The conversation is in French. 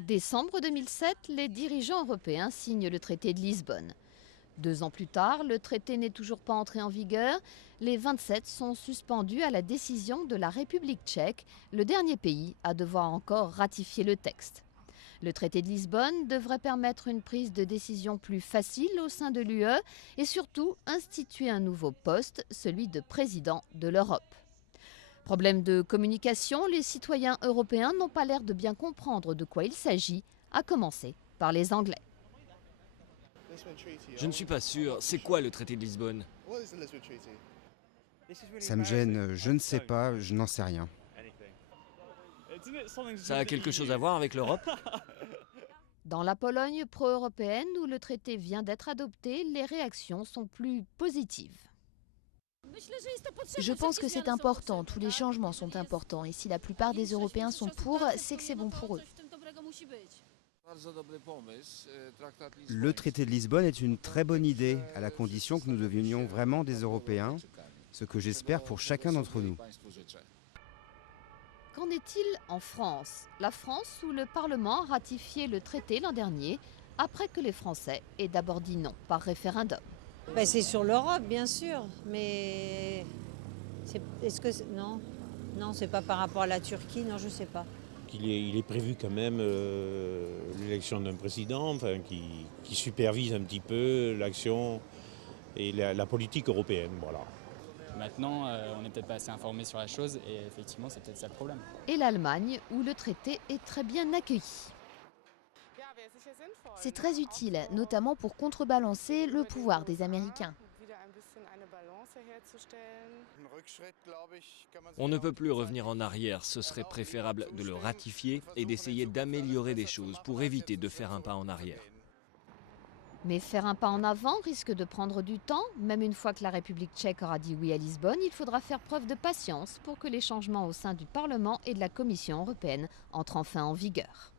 Décembre 2007, les dirigeants européens signent le traité de Lisbonne. 2 ans plus tard, le traité n'est toujours pas entré en vigueur. Les 27 sont suspendus à la décision de la République tchèque, le dernier pays à devoir encore ratifier le texte. Le traité de Lisbonne devrait permettre une prise de décision plus facile au sein de l'UE et surtout instituer un nouveau poste, celui de président de l'Europe. Problème de communication, les citoyens européens n'ont pas l'air de bien comprendre de quoi il s'agit, à commencer par les Anglais. Je ne suis pas sûr. C'est quoi le traité de Lisbonne? Ça me gêne, je ne sais pas, je n'en sais rien. Ça a quelque chose à voir avec l'Europe? Dans la Pologne pro-européenne, où le traité vient d'être adopté, les réactions sont plus positives. Je pense que c'est important, tous les changements sont importants et si la plupart des Européens sont pour, c'est que c'est bon pour eux. Le traité de Lisbonne est une très bonne idée, à la condition que nous devenions vraiment des Européens, ce que j'espère pour chacun d'entre nous. Qu'en est-il en France? La France, où le Parlement a ratifié le traité l'an dernier, après que les Français aient d'abord dit non par référendum. C'est sur l'Europe, bien sûr, mais est-ce que non, c'est pas par rapport à la Turquie, non, je sais pas. Il est prévu quand même l'élection d'un président, qui supervise un petit peu l'action et la politique européenne, voilà. Maintenant, on n'est peut-être pas assez informé sur la chose et effectivement, c'est peut-être ça le problème. Et l'Allemagne, où le traité est très bien accueilli. C'est très utile, notamment pour contrebalancer le pouvoir des Américains. On ne peut plus revenir en arrière. Ce serait préférable de le ratifier et d'essayer d'améliorer des choses pour éviter de faire un pas en arrière. Mais faire un pas en avant risque de prendre du temps. Même une fois que la République tchèque aura dit oui à Lisbonne, il faudra faire preuve de patience pour que les changements au sein du Parlement et de la Commission européenne entrent enfin en vigueur.